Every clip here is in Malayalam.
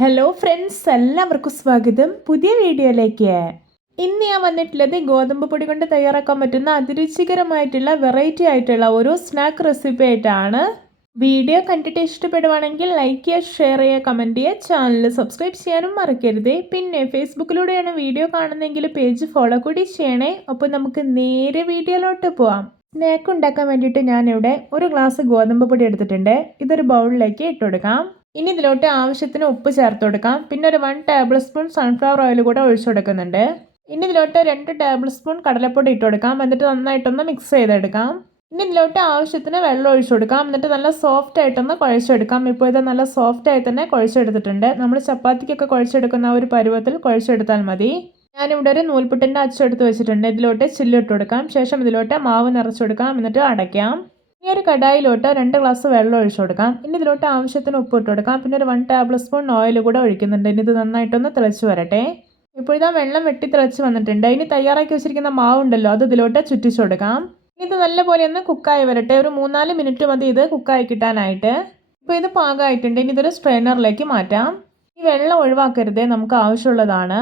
ഹലോ ഫ്രണ്ട്സ് എല്ലാവർക്കും സ്വാഗതം. പുതിയ വീഡിയോയിലേക്ക്. ഇന്ന് ഞാൻ വന്നിട്ടുള്ളത് ഗോതമ്പ് പൊടി കൊണ്ട് തയ്യാറാക്കാൻ പറ്റുന്ന അതിരുചികരമായിട്ടുള്ള വെറൈറ്റി ആയിട്ടുള്ള ഒരു സ്നാക്ക് റെസിപ്പി ആയിട്ടാണ് വീഡിയോ കണ്ടിട്ട് ഇഷ്ടപ്പെടുവാണെങ്കിൽ ലൈക്ക് ചെയ്യുക ഷെയർ ചെയ്യുക കമന്റ് ചെയ്യുക ചാനൽ സബ്സ്ക്രൈബ് ചെയ്യാനും മറക്കരുത്. പിന്നെ ഫേസ്ബുക്കിലൂടെയാണ് വീഡിയോ കാണുന്നതെങ്കിൽ പേജ് ഫോളോ കൂടി ചെയ്യണേ. അപ്പോൾ നമുക്ക് നേരെ വീഡിയോയിലോട്ട് പോവാം. സ്നാക്ക് ഉണ്ടാക്കാൻ വേണ്ടിയിട്ട് ഞാനിവിടെ ഒരു ഗ്ലാസ് ഗോതമ്പ് പൊടി എടുത്തിട്ടുണ്ട്. ഇതൊരു ബൗളിലേക്ക് ഇട്ട് കൊടുക്കാം ഇനി ഇതിലോട്ട് ആവശ്യത്തിന് ഉപ്പ് ചേർത്ത് കൊടുക്കാം. പിന്നെ ഒരു one tablespoon sunflower oil കൂടെ ഒഴിച്ചു കൊടുക്കുന്നുണ്ട്. ഇനി ഇതിലോട്ട് രണ്ട് ടേബിൾ സ്പൂൺ കടലപ്പൊടി ഇട്ട് കൊടുക്കാം. എന്നിട്ട് നന്നായിട്ടൊന്ന് മിക്സ് ചെയ്തെടുക്കാം. ഇനി ഇതിലോട്ട് ആവശ്യത്തിന് വെള്ളം ഒഴിച്ചു കൊടുക്കാം. എന്നിട്ട് നല്ല സോഫ്റ്റ് ആയിട്ടൊന്ന് കുഴച്ചെടുക്കാം. ഇപ്പോൾ ഇത് നല്ല സോഫ്റ്റ് ആയി തന്നെ കുഴച്ചെടുത്തിട്ടുണ്ട്. നമ്മൾ ചപ്പാത്തിക്കൊക്കെ കുഴച്ചെടുക്കുന്ന ഒരു പരുവത്തിൽ കുഴച്ചെടുത്താൽ മതി. ഞാനിവിടെ ഒരു നൂൽപുട്ടിന്റെ അച്ചെടുത്ത് വെച്ചിട്ടുണ്ട്. ഇതിലോട്ട് ചില്ലിട്ട് കൊടുക്കാം. ശേഷം ഇതിലോട്ട് മാവ് നിറച്ചു കൊടുക്കാം. എന്നിട്ട് അടയ്ക്കാം. ഈ ഒരു കടായിലോട്ട് രണ്ട് ഗ്ലാസ് വെള്ളം ഒഴിച്ചു കൊടുക്കാം. ഇനി ഇതിലോട്ട് ആവശ്യത്തിന് ഉപ്പ് ഇട്ട് കൊടുക്കാം. പിന്നെ ഒരു വൺ ടേബിൾ സ്പൂൺ ഓയിൽ കൂടെ ഒഴിക്കുന്നുണ്ട്. ഇനി ഇത് നന്നായിട്ടൊന്ന് തിളച്ച് വരട്ടെ. ഇപ്പോൾ ഇതാ വെള്ളം വെട്ടി തിളച്ച് വന്നിട്ടുണ്ട്. ഇനി തയ്യാറാക്കി വെച്ചിരിക്കുന്ന മാവുണ്ടല്ലോ അത് ഇതിലോട്ട് ചുറ്റിച്ചു കൊടുക്കാം. ഇത് നല്ലപോലെ ഒന്ന് കുക്കായി വരട്ടെ. ഒരു മൂന്നാൽ മിനിറ്റ് മതി ഇത് കുക്കായി കിട്ടാനായിട്ട്. ഇപ്പോൾ ഇത് പാകമായിട്ടുണ്ട്. ഇനി ഇതൊരു സ്ട്രെയിനറിലേക്ക് മാറ്റാം. ഈ വെള്ളം ഒഴിവാക്കരുതേ നമുക്ക് ആവശ്യമുള്ളതാണ്.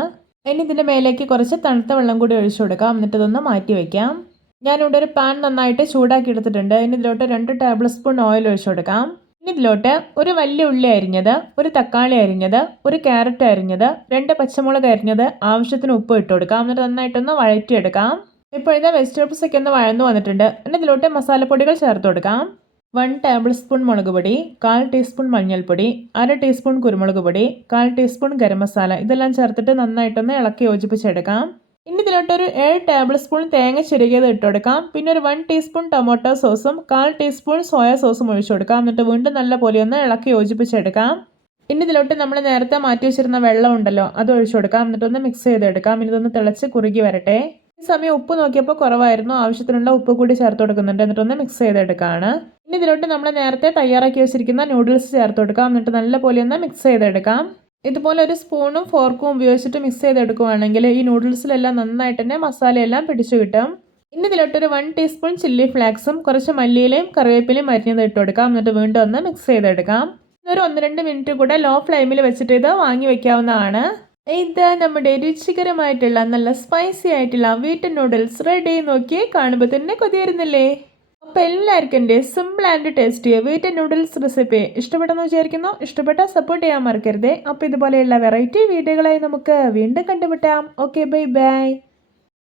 ഇനി ഇതിന്റെ മേലേക്ക് കുറച്ച് തണുത്ത വെള്ളം കൂടി ഒഴിച്ചു കൊടുക്കാം. എന്നിട്ട് ഇതൊന്ന് മാറ്റി വയ്ക്കാം. ഞാനിവിടെ ഒരു പാൻ നന്നായിട്ട് ചൂടാക്കി എടുത്തിട്ടുണ്ട്. ഇനി ഇതിലോട്ട് രണ്ട് ടേബിൾ സ്പൂൺ ഓയിൽ ഒഴിച്ചു കൊടുക്കാം. ഇനി ഇതിലോട്ട് ഒരു വലിയ ഉള്ളി അരിഞ്ഞത് ഒരു തക്കാളി അരിഞ്ഞത് ഒരു ക്യാരറ്റ് അരിഞ്ഞത് രണ്ട് പച്ചമുളക് അരിഞ്ഞത് ആവശ്യത്തിന് ഉപ്പ് ഇട്ട് കൊടുക്കാം. എന്നിട്ട് നന്നായിട്ടൊന്ന് വഴറ്റിയെടുക്കാം. ഇപ്പോഴത്തെ വെജിറ്റബിൾസ് ഒക്കെ ഒന്ന് വഴന്നു വന്നിട്ടുണ്ട്. ഇനി ഇതിലോട്ട് മസാലപ്പൊടികൾ ചേർത്ത് കൊടുക്കാം. വൺ ടേബിൾ സ്പൂൺ മുളക് പൊടി കാൽ ടീസ്പൂൺ മഞ്ഞൾപ്പൊടി അര ടീസ്പൂൺ കുരുമുളക് പൊടി കാൽ ടീസ്പൂൺ ഗരം മസാല. ഇതെല്ലാം ചേർത്തിട്ട് നന്നായിട്ടൊന്ന് ഇളക്കി യോജിപ്പിച്ചെടുക്കാം. ഇനി ഇതിലോട്ടൊരു ഏഴ് ടേബിൾ സ്പൂൺ തേങ്ങ ചെരുകിയത് ഇട്ട് കൊടുക്കാം. പിന്നെ ഒരു വൺ ടീസ്പൂൺ ടൊമാറ്റോ സോസും കാൽ ടീസ്പൂൺ സോയ സോസും ഒഴിച്ചു കൊടുക്കാം. എന്നിട്ട് വീണ്ടും നല്ല പോലെ ഒന്ന് ഇളക്കി യോജിപ്പിച്ചെടുക്കാം. ഇനി ഇതിലോട്ട് നമ്മൾ നേരത്തെ മാറ്റി വെച്ചിരുന്ന വെള്ളം ഉണ്ടല്ലോ അത് ഒഴിച്ചു കൊടുക്കാം. എന്നിട്ട് ഒന്ന് മിക്സ് ചെയ്തെടുക്കാം. ഇനി ഇതൊന്ന് തിളച്ച് കുറുകി വരട്ടെ. ഈ സമയം ഉപ്പ് നോക്കിയപ്പോൾ കുറവായിരുന്നു. ആവശ്യത്തിനുള്ള ഉപ്പ് കൂടി ചേർത്ത് കൊടുക്കുന്നുണ്ട്. എന്നിട്ടൊന്ന് മിക്സ് ചെയ്തെടുക്കുകയാണ് ഇനി ഇതിലോട്ട് നമ്മൾ നേരത്തെ തയ്യാറാക്കി വെച്ചിരിക്കുന്ന നൂഡിൽസ് ചേർത്ത് കൊടുക്കാം. എന്നിട്ട് നല്ല പോലെ ഒന്ന് മിക്സ് ചെയ്തെടുക്കാം. ഇതുപോലെ ഒരു സ്പൂണും ഫോർക്കും ഉപയോഗിച്ചിട്ട് മിക്സ് ചെയ്തെടുക്കുവാണെങ്കിൽ ഈ നൂഡിൽസിലെല്ലാം നന്നായിട്ട് തന്നെ മസാലയെല്ലാം പിടിച്ചു കിട്ടും. ഇനി ഇതിലോട്ടൊരു വൺ ടീസ്പൂൺ ചില്ലി ഫ്ലാക്സും കുറച്ച് മല്ലിയിലയും കറിവേപ്പിലയും അരിഞ്ഞത് ഇട്ട് കൊടുക്കാം. എന്നിട്ട് വീണ്ടും ഒന്ന് മിക്സ് ചെയ്തെടുക്കാം. ഒരു ഒന്ന് രണ്ട് മിനിറ്റ് കൂടെ ലോ ഫ്ലെയിമിൽ വെച്ചിട്ട് ഇത് വാങ്ങി വെക്കാവുന്നതാണ്. ഇത് നമ്മുടെ രുചികരമായിട്ടുള്ള നല്ല സ്പൈസി ആയിട്ടുള്ള വീട്ടൻ നൂഡിൽസ് റെഡി നോക്കി കാണുമ്പോൾ തന്നെ കൊതി വരുന്നില്ലേ അപ്പോൾ എല്ലാവർക്കും എന്റെ simple and tasty wheat noodles recipe ഇഷ്ടപ്പെട്ടെന്ന് വിചാരിക്കുന്നു. ഇഷ്ടപ്പെട്ടാൽ സപ്പോർട്ട് ചെയ്യാൻ മറക്കരുതേ. അപ്പോൾ ഇതുപോലെയുള്ള വെറൈറ്റി വീഡിയോകളായി നമുക്ക് വീണ്ടും കണ്ടുമുട്ടാം. Okay bye bye